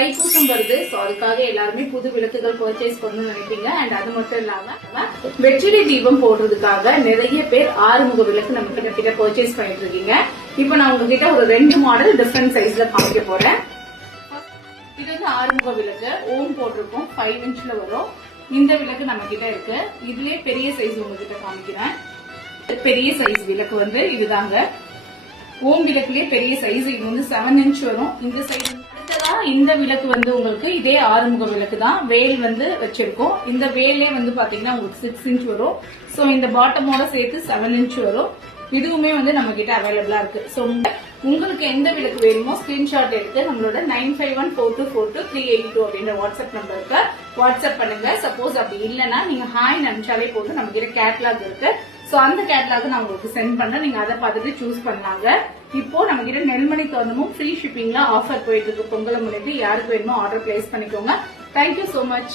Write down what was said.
தைப்பூசம் வருது. சோ அதுக்காக எல்லாருமே புது விளக்குகள் பர்ச்சேஸ் பண்ணணும்னு நினைப்பீங்க. அண்ட் அது மட்டும் இல்லாம வெற்றிலை தீபம் போடுறதுக்காக நிறைய பேர் ஆறுமுக விளக்கு நம்ம கிட்ட பர்ச்சேஸ் பண்ணிட்டு இருக்கீங்க. இப்ப நான் உங்ககிட்ட ஒரு 2 மாடல் டிஃபரெண்ட் சைஸ்ல காமிக்க போறேன். இது வந்து ஆறுமுக விளக்கு ஓம் போட்டிருக்கோம், 5 இன்ச்ல வரும். இந்த விளக்கு நம்ம கிட்ட இருக்கு. இதுலயே பெரிய சைஸ் உங்ககிட்ட காமிக்கிறேன். பெரிய சைஸ் விளக்கு வந்து இதுதாங்க. ஓம் விளக்குலயே பெரிய சைஸ். இது வந்து 7 இன்ச் வரும். இந்த சைஸ் இந்த விளக்கு வந்து உங்களுக்கு இதே ஆறுமுக விளக்கு தான். வேல் வந்து வச்சிருக்கோம். இந்த வேலே வந்து பாத்தீங்கன்னா உங்களுக்கு 6 இன்ச் வரும். சோ இந்த பாட்டமோட சேர்த்து 7 இன்ச் வரும். இதுவுமே வந்து நம்ம கிட்ட அவைலபிளா இருக்கு. சோ உங்களுக்கு எந்த விளக்கு வேணுமோ ஸ்கிரீன்ஷாட் எடுத்து நம்மளோட 9514242382 அப்படின்ற வாட்ஸ்அப் நம்பருக்கு வாட்ஸ்அப் பண்ணுங்க. சப்போஸ் அப்படி இல்லைன்னா நீங்க ஹாய் நினைச்சாலே போதும். நம்ம கிட்ட கேட்லாக் இருக்கு. சோ அந்த கேட்லாக் நான் உங்களுக்கு சென்ட் பண்றேன். நீங்க அதை பார்த்துட்டு சூஸ் பண்ணலாங்க. இப்போ நம்ம கிட்ட நெல்மணி தோரணமும் ஃப்ரீ ஷிப்பிங்ல ஆஃபர் போயிட்டு இருக்கு. பொங்கலை முன்னிட்டு யாருக்கு வேணுமோ ஆர்டர் பிளேஸ் பண்ணிக்கோங்க. Thank you so much.